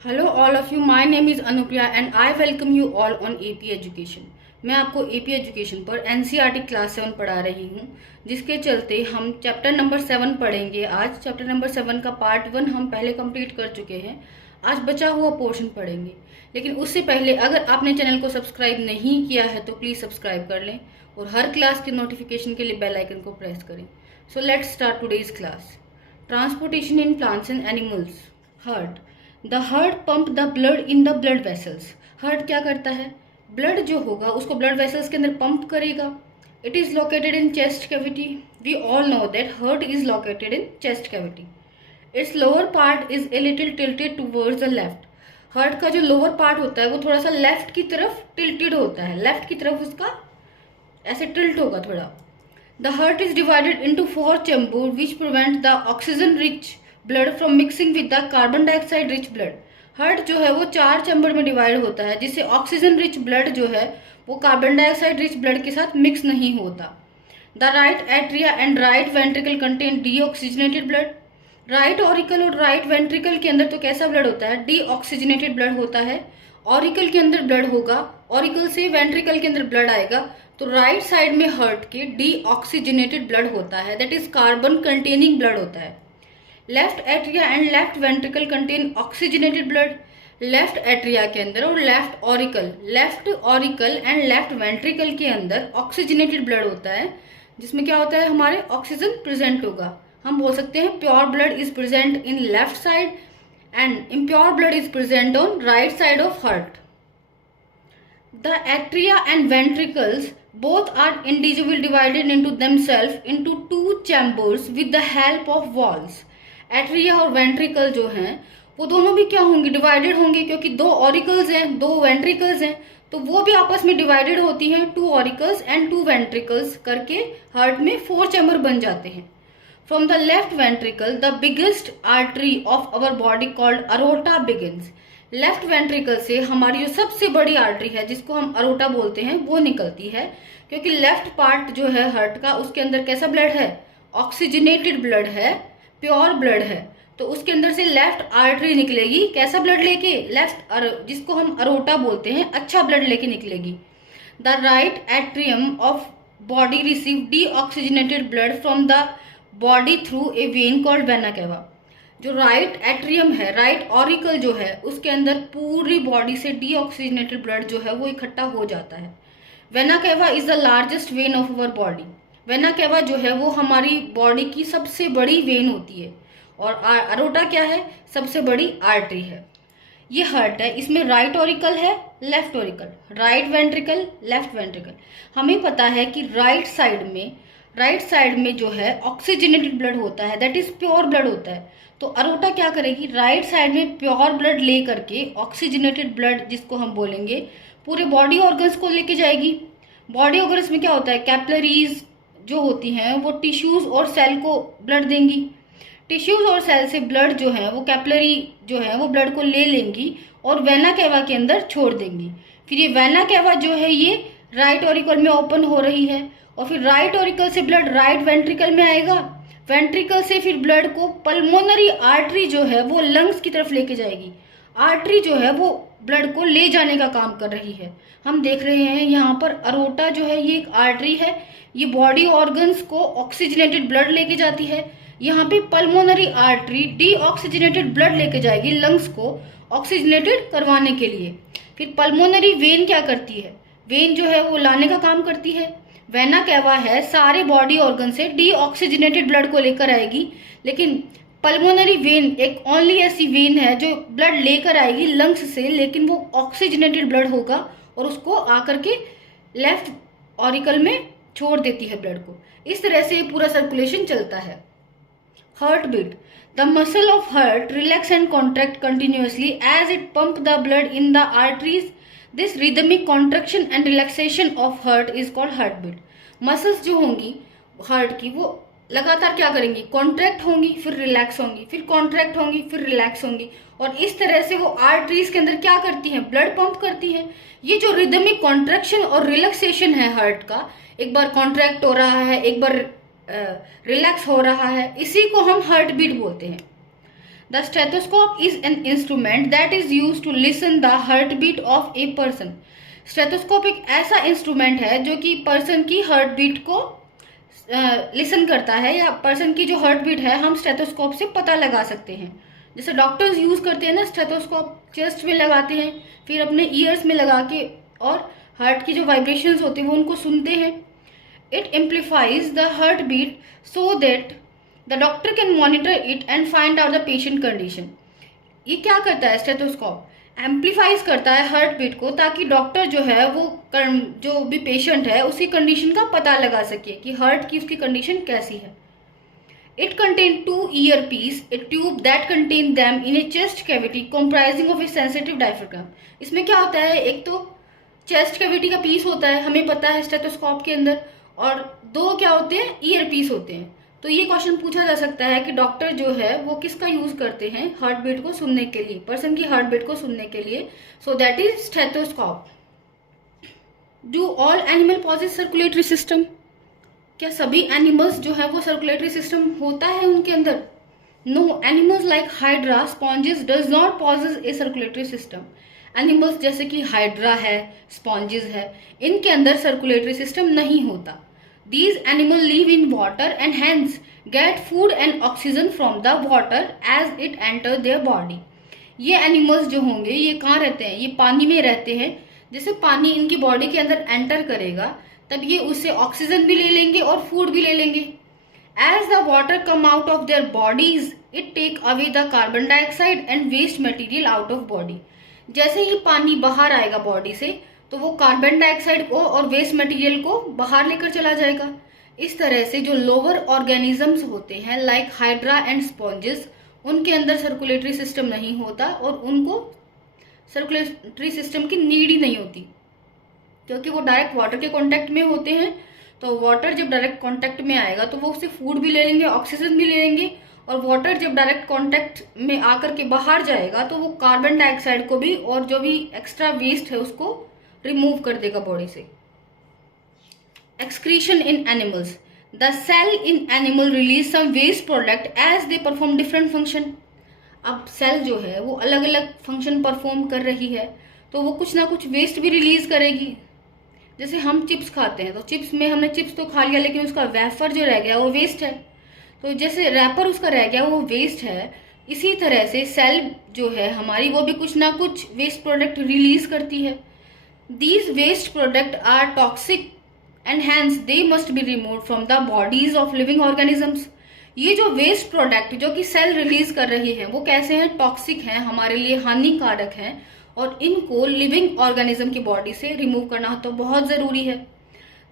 Hello all of you, my name is Anupriya and I welcome you all on AP education. मैं आपको AP education पर NCERT class 7 पढ़ा रही हूँ, जिसके चलते हम चैप्टर नंबर 7 पढ़ेंगे। आज चैप्टर नंबर 7 का पार्ट 1 हम पहले कंप्लीट कर चुके हैं। आज बचा हुआ पोर्शन पढ़ेंगे, लेकिन उससे पहले अगर आपने चैनल को सब्सक्राइब नहीं किया है तो प्लीज़ सब्सक्राइब कर लें और हर क्लास के नोटिफिकेशन के लिए बेल आइकन को प्रेस करें। So let's start today's class. Transportation in plants and animals. Heart. The heart pump the blood in the blood vessels. Heart क्या करता है? ब्लड जो होगा उसको ब्लड वेसल्स के अंदर पंप करेगा। It is located in chest cavity. We all know that heart is located in chest cavity. Its lower part is a little tilted towards the left. Heart का जो lower part होता है वो थोड़ा सा लेफ्ट की तरफ टिल्टेड होता है, लेफ्ट की तरफ उसका ऐसे टिल्ट होगा थोड़ा। The heart is divided into 4 chamber which prevent the oxygen rich blood from mixing with the carbon dioxide rich blood. Heart जो है वो 4 चैम्बर में डिवाइड होता है, जिससे ऑक्सीजन रिच ब्लड जो है वो कार्बन डाइऑक्साइड रिच ब्लड के साथ मिक्स नहीं होता। The right atria and right ventricle contain deoxygenated blood. Right auricle और राइट वेंट्रिकल के अंदर तो कैसा ब्लड होता है? डीऑक्सीजनेटेड ब्लड होता है। ऑरिकल के अंदर ब्लड होगा, ऑरिकल से वेंट्रिकल के अंदर ब्लड आएगा, तो राइट साइड में हार्ट के डीऑक्सीजनेटेड ब्लड होता है, that is carbon containing blood होता है। Left atria and left ventricle contain oxygenated blood. Left atria के अंदर और left auricle and left ventricle के अंदर ऑक्सीजनेटेड ब्लड होता है, जिसमें क्या होता है? हमारे ऑक्सीजन प्रेजेंट होगा। हम बोल सकते हैं pure blood is present in left side and impure blood is present on right side of heart. The atria and ventricles both are individually divided into themselves into 2 chambers with the help of walls. Atria और ventricle जो हैं वो दोनों भी क्या होंगे? Divided होंगे, क्योंकि 2 ऑरिकल्स हैं, 2 वेंट्रिकल्स हैं, तो वो भी आपस में डिवाइडेड होती हैं। 2 ऑरिकल्स एंड 2 वेंट्रिकल्स करके हार्ट में 4 चैम्बर बन जाते हैं। From the left ventricle the biggest artery of our body called aorta begins. Left ventricle से हमारी जो सबसे बड़ी आर्टरी है, जिसको हम अरोटा बोलते हैं, वो निकलती है, क्योंकि लेफ्ट पार्ट जो है हार्ट का उसके अंदर कैसा ब्लड है? ऑक्सीजनेटेड ब्लड है, प्योर ब्लड है, तो उसके अंदर से लेफ्ट आर्टरी निकलेगी। कैसा ब्लड लेके? लेफ्ट, जिसको हम अरोटा बोलते हैं, अच्छा ब्लड लेके निकलेगी। The right atrium of body receive deoxygenated blood from the body through a when called vena cava. जो राइट एट्रियम है, राइट ऑरिकल जो है, उसके अंदर पूरी बॉडी से डीऑक्सीजनेटेड ब्लड जो है वो इकट्ठा हो जाता है। Vena cava is the largest when of our body. Vena cava जो है वो हमारी बॉडी की सबसे बड़ी वेन होती है, और अरोटा क्या है? सबसे बड़ी आर्टरी है। ये हार्ट है, इसमें राइट ऑरिकल है, left auricle, right ventricle, left ventricle. हमें पता है कि राइट साइड में जो है ऑक्सीजनेटेड ब्लड होता है, दैट इज प्योर ब्लड होता है। तो अरोटा क्या करेगी? राइट साइड में प्योर ब्लड ले करके ऑक्सीजनेटेड ब्लड, जिसको हम बोलेंगे, पूरे बॉडी ऑर्गन्स को लेके जाएगी। बॉडी ऑर्गन्स में क्या होता है? कैपिलरीज जो होती हैं वो टिश्यूज और सेल को ब्लड देंगी। टिश्यूज और सेल से ब्लड जो है वो कैपिलरी जो है वो ब्लड को ले लेंगी और वेना कैवा के अंदर छोड़ देंगी। फिर ये वेना कैवा जो है ये राइट ऑरिकल में ओपन हो रही है, और फिर राइट ऑरिकल से ब्लड राइट वेंट्रिकल में आएगा। वेंट्रिकल से फिर ब्लड को पल्मोनरी आर्टरी जो है वो लंग्स की तरफ लेके जाएगी। आर्टरी जो है वो ब्लड को ले जाने का काम कर रही है। हम देख रहे हैं यहाँ पर अरोटा जो है ये एक आर्टरी है, ये बॉडी ऑर्गन्स को ऑक्सीजनेटेड ब्लड लेके जाती है। यहाँ पे पल्मोनरी आर्टरी डीऑक्सीजनेटेड ब्लड लेके जाएगी लंग्स को ऑक्सीजनेटेड करवाने के लिए। फिर पल्मोनरी वेन क्या करती है? वेन जो है वो लाने का काम करती है। वेना कैवा है, सारे बॉडी ऑर्गन से डीऑक्सीजनेटेड ब्लड को लेकर आएगी, लेकिन पल्मोनरी वेन एक ओनली ऐसी वेन है जो ब्लड लेकर आएगी लंग्स से, लेकिन वो ऑक्सीजनेटेड ब्लड होगा और उसको आकर के लेफ्ट ऑरिकल में छोड़ देती है ब्लड को। इस तरह से पूरा सर्कुलेशन चलता है। Heart beat. The muscle of heart relax and contract continuously as it pump the blood in the arteries. This rhythmic contraction and relaxation of heart is called heart beat. Muscles जो होंगी heart की वो लगातार क्या करेंगी? Contract होंगी, फिर relax होंगी, फिर कॉन्ट्रैक्ट होंगी, फिर रिलैक्स होंगी, और इस तरह से वो आर्टरीज के अंदर क्या करती हैं? ब्लड पंप करती हैं। ये जो रिदमिक कॉन्ट्रैक्शन और रिलैक्सेशन है हार्ट का, एक बार कॉन्ट्रैक्ट हो रहा है, एक बार रिलैक्स हो रहा है, इसी को हम हार्ट बीट बोलते हैं। The stethoscope is an instrument that is use to listen the heart beat of a person. Stethoscope एक ऐसा इंस्ट्रूमेंट है जो कि पर्सन की हार्ट बीट को लिसन करता है, या पर्सन की जो हार्ट बीट है हम स्टेथोस्कोप से पता लगा सकते हैं। जैसे डॉक्टर्स यूज करते हैं ना स्टेथोस्कोप, चेस्ट में लगाते हैं, फिर अपने ईयर्स में लगा के और हार्ट की जो वाइब्रेशंस होती है वो उनको सुनते हैं। It amplifies the heart beat so that the doctor can monitor it and find out the patient condition. ये क्या करता है स्टेथोस्कोप, एम्प्लीफाइज करता है हार्ट बीट को, ताकि डॉक्टर जो है वो जो भी पेशेंट है उसकी कंडीशन का पता लगा सके कि हार्ट की उसकी कंडीशन कैसी है। It contain 2 earpiece, A tube that contain them in A chest cavity comprising of A sensitive diaphragm. इसमें क्या होता है, एक तो चेस्ट कैविटी का पीस होता है, हमें पता है स्टेथोस्कोप के अंदर, और 2 क्या होते हैं, ईयर पीस होते हैं। तो ये क्वेश्चन पूछा जा सकता है कि डॉक्टर जो है वो किसका यूज करते हैं हार्ट बीट को सुनने के लिए, पर्सन की हार्ट बीट को सुनने के लिए। So that is stethoscope. Do all animal possess circulatory system? क्या सभी एनिमल्स जो है वो सर्कुलेटरी सिस्टम होता है उनके अंदर? No, animals like hydra sponges does not possess a circulatory system. Animals जैसे कि हाइड्रा है, स्पॉन्जेस है, इनके अंदर सर्कुलेटरी सिस्टम नहीं होता। These animals live in water and hence get food and oxygen from the water as it enter their body. ये animals जो होंगे ये कहाँ रहते हैं, ये पानी में रहते हैं। जैसे पानी इनकी बॉडी के अंदर एंटर करेगा तब ये उससे ऑक्सीजन भी ले लेंगे और फूड भी ले लेंगे। As the water come out of their bodies, it take away the carbon dioxide and waste material out of body. जैसे ही पानी बाहर आएगा बॉडी से तो वो कार्बन डाइऑक्साइड को और वेस्ट मटेरियल को बाहर लेकर चला जाएगा। इस तरह से जो लोअर ऑर्गेनिजम्स होते हैं लाइक हाइड्रा एंड स्पॉन्जेस, उनके अंदर सर्कुलेटरी सिस्टम नहीं होता और उनको सर्कुलेटरी सिस्टम की नीड ही नहीं होती, क्योंकि वो डायरेक्ट वाटर के कांटेक्ट में होते हैं। तो वाटर जब डायरेक्ट कांटेक्ट में आएगा तो वो उससे फूड भी ले लेंगे, ऑक्सीजन भी ले लेंगे, और वाटर जब डायरेक्ट कांटेक्ट में आकर के बाहर जाएगा तो वो कार्बन डाइऑक्साइड को भी और जो भी एक्स्ट्रा वेस्ट है उसको रिमूव कर देगा बॉडी से। Excretion in animals, the cell in animal release some waste product as they perform different function. अब सेल जो है वो अलग अलग फंक्शन परफॉर्म कर रही है तो वो कुछ ना कुछ वेस्ट भी रिलीज करेगी। जैसे हम चिप्स खाते हैं तो चिप्स में हमने चिप्स तो खा लिया लेकिन उसका वेफर जो रह गया वो वेस्ट है, तो जैसे रैपर उसका रह गया वो वेस्ट है। इसी तरह से सेल जो है हमारी वो भी कुछ ना कुछ वेस्ट प्रोडक्ट रिलीज करती है। These waste products are toxic and hence they must be removed from the bodies of living organisms. ये जो वेस्ट प्रोडक्ट जो कि सेल रिलीज कर रही है वो कैसे हैं, टॉक्सिक हैं, हमारे लिए हानिकारक हैं, और इनको लिविंग ऑर्गेनिज्म की बॉडी से रिमूव करना तो बहुत जरूरी है।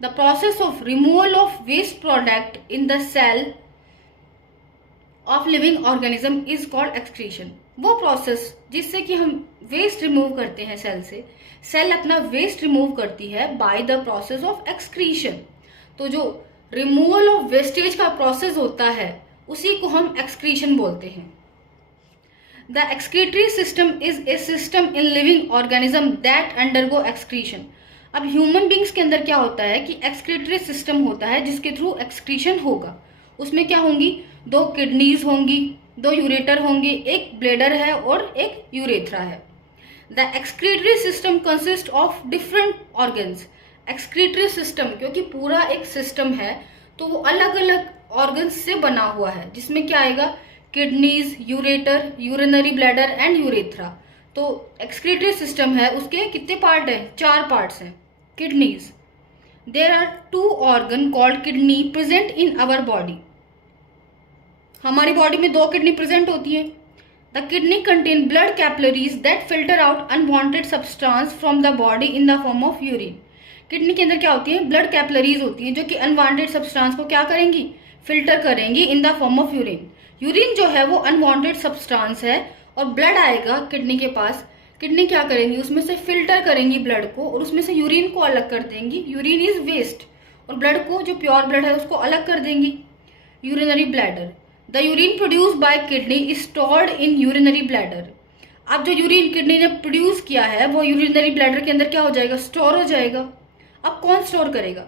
The process of removal of waste product in the cell of living organism is called excretion. वो प्रोसेस जिससे कि हम वेस्ट रिमूव करते हैं सेल से, सेल अपना वेस्ट रिमूव करती है by the process of excretion. तो जो रिमूवल ऑफ वेस्टेज का प्रोसेस होता है उसी को हम एक्सक्रीशन बोलते हैं। The excretory system is a system in living organism that undergo excretion. अब ह्यूमन बींग्स के अंदर क्या होता है कि एक्सक्रीटरी सिस्टम होता है जिसके थ्रू एक्सक्रीशन होगा। उसमें क्या होंगी, 2 किडनीज होंगी, 2 यूरेटर होंगे, एक ब्लेडर है और एक यूरेथ्रा है। The excretory system consist of different organs. Excretory system क्योंकि पूरा एक सिस्टम है तो वो अलग अलग ऑर्गन्स से बना हुआ है, जिसमें क्या आएगा, kidneys, ureter, urinary bladder and urethra. तो एक्सक्रीटरी सिस्टम है, उसके कितने पार्ट हैं, 4 पार्ट्स हैं। Kidneys, there are 2 organ called kidney present in our body. हमारी बॉडी में 2 किडनी प्रेजेंट होती है। The kidney contain blood capillaries that filter out unwanted substance from the body in the form of urine. Kidney के अंदर क्या होती है, blood capillaries होती हैं जो कि अनवांटेड सब्सटेंस को क्या करेंगी, फिल्टर करेंगी in the form of urine. Urine जो है वो अनवांटेड सब्सटेंस है और ब्लड आएगा किडनी के पास, किडनी क्या करेंगी, उसमें से फिल्टर करेंगी ब्लड को और उसमें से यूरिन को अलग कर देंगी। यूरिन इज वेस्ट, और ब्लड को, जो प्योर ब्लड है, उसको अलग कर देंगी। Urinary bladder, the urine produce by kidney is stored in urinary bladder. अब जो यूरिन किडनी ने प्रोड्यूस किया है वो यूरिनरी ब्लैडर के अंदर क्या हो जाएगा, स्टोर हो जाएगा। अब कौन स्टोर करेगा,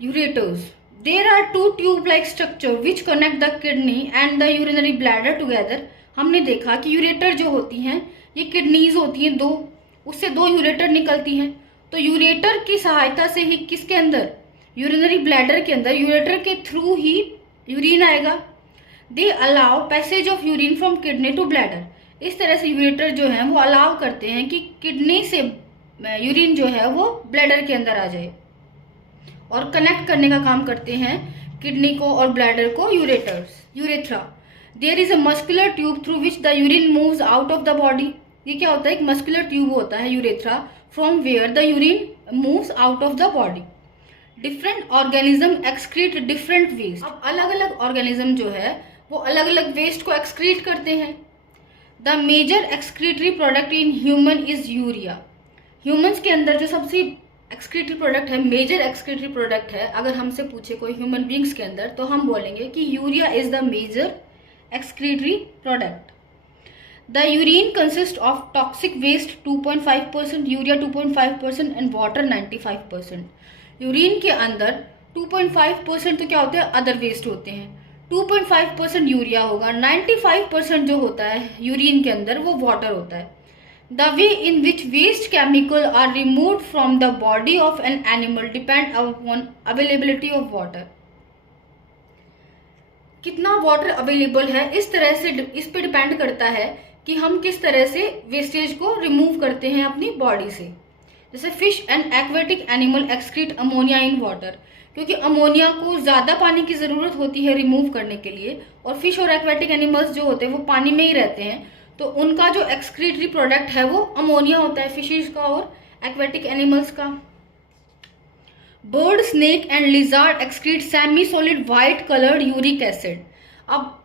ureters. There are 2 tube like structure which connect the kidney and the urinary bladder together हमने देखा कि यूरेटर जो होती हैं ये किडनीज होती हैं दो, उससे दो यूरेटर निकलती हैं। तो यूरेटर की सहायता से ही किसके अंदर, यूरिनरी ब्लैडर के अंदर यूरेटर के थ्रू ही यूरिन आएगा। They allow passage of urine from kidney to bladder. इस तरह से यूरेटर जो है वो अलाउ करते हैं कि किडनी से यूरिन जो है वो ब्लैडर के अंदर आ जाए, और कनेक्ट करने का काम करते हैं किडनी को और ब्लैडर को urethra. There is a muscular tube through which the urine moves out of the body. ये क्या होता है, एक मस्कुलर ट्यूब होता है urethra, from where the urine moves out of the body. Different organism excrete different waste. अब अलग अलग ऑर्गेनिज्म जो है वो अलग अलग वेस्ट को एक्सक्रीट करते हैं। The major excretory product in human is urea. Humans के अंदर जो सबसे एक्सक्रीटरी प्रोडक्ट है, मेजर एक्सक्रीटरी प्रोडक्ट है, अगर हमसे पूछे कोई ह्यूमन बींग्स के अंदर, तो हम बोलेंगे कि urea is the major excretory product. The urine consists of toxic waste 2.5%, urea 2.5% and water 95%. Urine के अंदर 2.5% तो क्या होते हैं, अदर वेस्ट होते हैं, 2.5% यूरिया होगा, 95% जो होता है यूरिन के अंदर वो वाटर होता है। The way in which waste chemical are removed from the body of an animal depend upon availability of water. कितना वाटर अवेलेबल है, इस तरह से इस पे डिपेंड करता है कि हम किस तरह से वेस्टेज को रिमूव करते हैं अपनी बॉडी से। जैसे fish and aquatic animal excrete ammonia in water, क्योंकि अमोनिया को ज़्यादा पानी की ज़रूरत होती है रिमूव करने के लिए, और फिश और एक्वेटिक एनिमल्स जो होते हैं वो पानी में ही रहते हैं, तो उनका जो एक्सक्रीटरी प्रोडक्ट है वो अमोनिया होता है, फिशेज का और एक्वेटिक एनिमल्स का। Bird, snake and lizard excrete semi solid white coloured uric acid. अब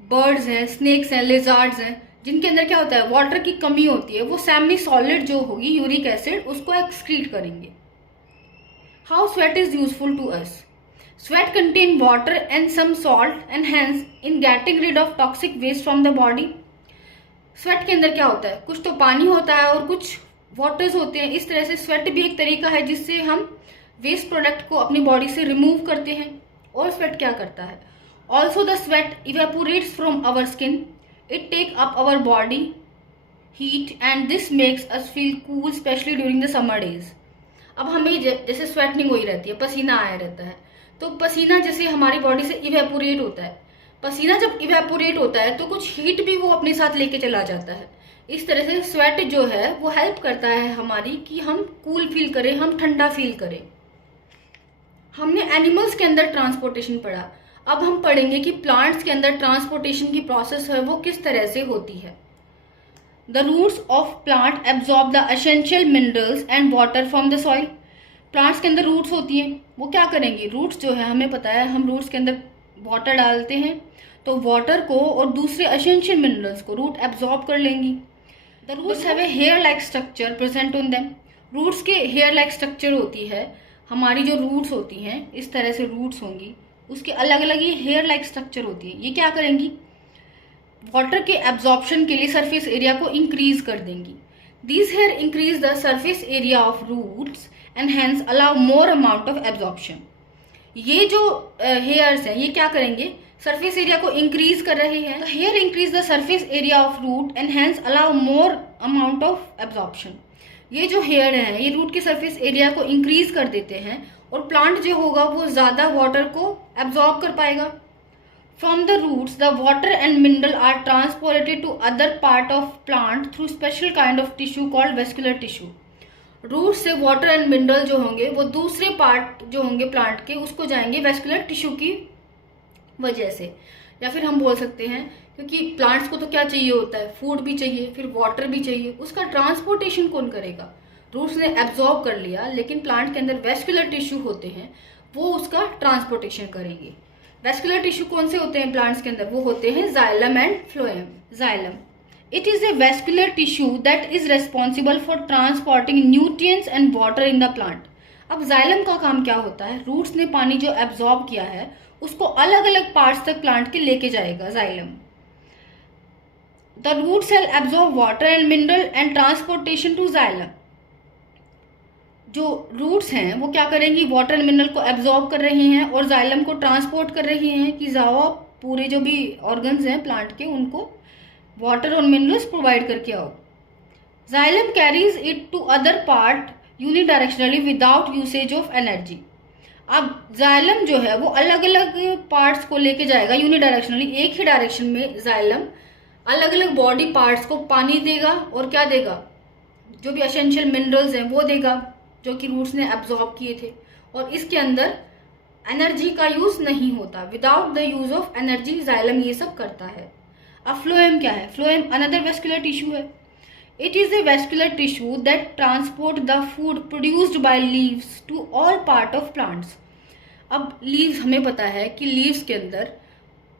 बर्ड्स हैं, स्नेक्स हैं, लिजार्ड्स हैं, जिनके अंदर क्या होता है, वाटर की कमी होती है, वो सेमी सॉलिड जो होगी यूरिक एसिड उसको एक्सक्रीट करेंगे। How sweat is useful to us. Sweat contain water and some salt and hence in getting rid of toxic waste from the body. Sweat के अंदर क्या होता है, कुछ तो पानी होता है और कुछ वाटर्स होते हैं। इस तरह से स्वेट भी एक तरीका है जिससे हम वेस्ट प्रोडक्ट को अपनी बॉडी से रिमूव करते हैं। और स्वेट क्या करता है, also the sweat evaporates from our skin, it take up our body heat and this makes us feel cool specially during the summer days. अब हमें जैसे स्वेटनिंग हो ही रहती है, पसीना आया रहता है, तो पसीना जैसे हमारी बॉडी से इवेपोरेट होता है, पसीना जब इवेपोरेट होता है तो कुछ हीट भी वो अपने साथ लेके चला जाता है। इस तरह से स्वेट जो है वो हेल्प करता है हमारी कि हम कूल फील करें, हम ठंडा फील करें। हमने एनिमल्स के अंदर ट्रांसपोर्टेशन पढ़ा, अब हम पढ़ेंगे कि प्लांट्स के अंदर ट्रांसपोर्टेशन की प्रोसेस है वो किस तरह से होती है। The roots of plant absorb the essential minerals and water from the soil. Plants के अंदर रूट्स होती हैं, वो क्या करेंगी, रूट्स जो है हमें पता है हम रूट्स के अंदर वाटर डालते हैं, तो वाटर को और दूसरे एसेंशियल मिनरल्स को रूट एब्जॉर्ब कर लेंगी। The roots have a hair like structure present on them. Roots के हेयर लाइक स्ट्रक्चर होती है, हमारी जो रूट्स होती हैं इस तरह से रूट्स होंगी, उसके अलग अलग ही हेयर लाइक स्ट्रक्चर होती है। ये क्या करेंगी, वाटर के एब्जॉर्प्शन के लिए सरफेस एरिया को इंक्रीज कर देंगी। These hair increase the surface area of roots and hence allow more amount of absorption. ये जो हेयर्स हैं ये क्या करेंगे, सरफेस एरिया को इंक्रीज कर रहे हैं। The hair increase the surface area of root and hence allow more amount of absorption. ये जो हेयर हैं ये रूट के सरफेस एरिया को इंक्रीज कर देते हैं और प्लांट जो होगा वो ज़्यादा वाटर को एब्जॉर्ब कर पाएगा। From the roots the water and mineral are transported to other part of plant through special kind of tissue called vascular tissue. Root से वाटर एंड मिनरल जो होंगे वो दूसरे पार्ट जो होंगे प्लांट के उसको जाएंगे वेस्कुलर टिश्यू की वजह से। या फिर हम बोल सकते हैं क्योंकि प्लांट्स को तो क्या चाहिए होता है, फूड भी चाहिए, फिर वाटर भी चाहिए, उसका ट्रांसपोर्टेशन कौन करेगा। रूट्स ने एब्जॉर्ब कर लिया, लेकिन प्लांट के अंदर वेस्कुलर टिश्यू होते हैं वो उसका ट्रांसपोर्टेशन करेंगे। वेस्कुलर टिश्यू कौन से होते हैं प्लांट्स के अंदर, वो होते हैं xylem and phloem. Xylem, it is a vascular tissue that is responsible for transporting nutrients and water in the plant. अब जाइलम का काम क्या होता है, रूट्स ने पानी जो एब्जॉर्ब किया है उसको अलग अलग पार्ट्स तक प्लांट के लेके जाएगा xylem. The root cell absorb water and mineral and transportation to xylem. जो रूट्स हैं वो क्या करेंगी, वाटर एंड मिनरल को एब्जॉर्ब कर रही हैं और जाइलम को ट्रांसपोर्ट कर रही हैं कि जावा पूरे जो भी ऑर्गन्स हैं प्लांट के उनको वाटर और मिनरल्स प्रोवाइड करके आओ। Xylem carries it to other part unidirectionally without usage of energy. अब जाइलम जो है वो अलग अलग पार्ट्स को लेके जाएगा यूनिडायरेक्शनली, एक ही डायरेक्शन में जाइलम अलग अलग बॉडी पार्ट्स को पानी देगा और क्या देगा, जो भी एसेंशियल मिनरल्स हैं वो देगा जो कि रूट्स ने एब्जॉर्ब किए थे। और इसके अंदर एनर्जी का यूज नहीं होता, without the use of energy xylem ये सब करता है। अब फ्लोएम क्या है? फ्लोएम अनदर वेस्कुलर टिश्यू है। It is a vascular tissue that transport the food produced by leaves to all part of plants. अब लीव्स, हमें पता है कि लीव्स के अंदर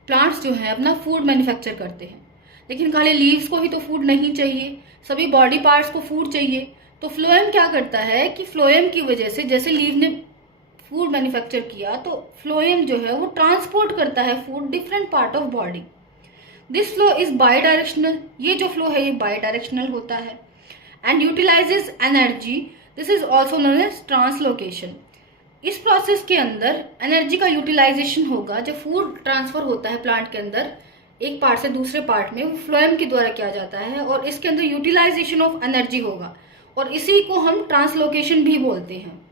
प्लांट्स जो है अपना फूड मैन्युफैक्चर करते हैं, लेकिन खाली लीव्स को ही तो फूड नहीं चाहिए, सभी बॉडी पार्ट्स को फूड चाहिए। तो फ्लोएम क्या करता है कि फ्लोएम की वजह से, जैसे लीव ने फूड मैन्युफैक्चर किया, तो फ्लोएम जो है वो ट्रांसपोर्ट करता है food different part of body. This flow is bidirectional, ये जो फ्लो है ये बाई डायरेक्शनल होता है। And utilizes energy, this is also known as translocation. इस प्रोसेस के अंदर एनर्जी का यूटिलाइजेशन होगा। जब फूड ट्रांसफर होता है प्लांट के अंदर एक पार्ट से दूसरे पार्ट में, वो फ्लोएम के द्वारा किया जाता है और इसके अंदर यूटिलाइजेशन ऑफ एनर्जी होगा और इसी को हम ट्रांसलोकेशन भी बोलते हैं।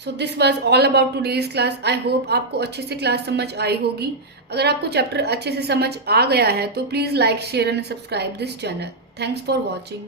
So this was all about today's class. I hope आपको अच्छे से क्लास समझ आई होगी। अगर आपको चैप्टर अच्छे से समझ आ गया है तो please like, share and subscribe this channel. Thanks for watching.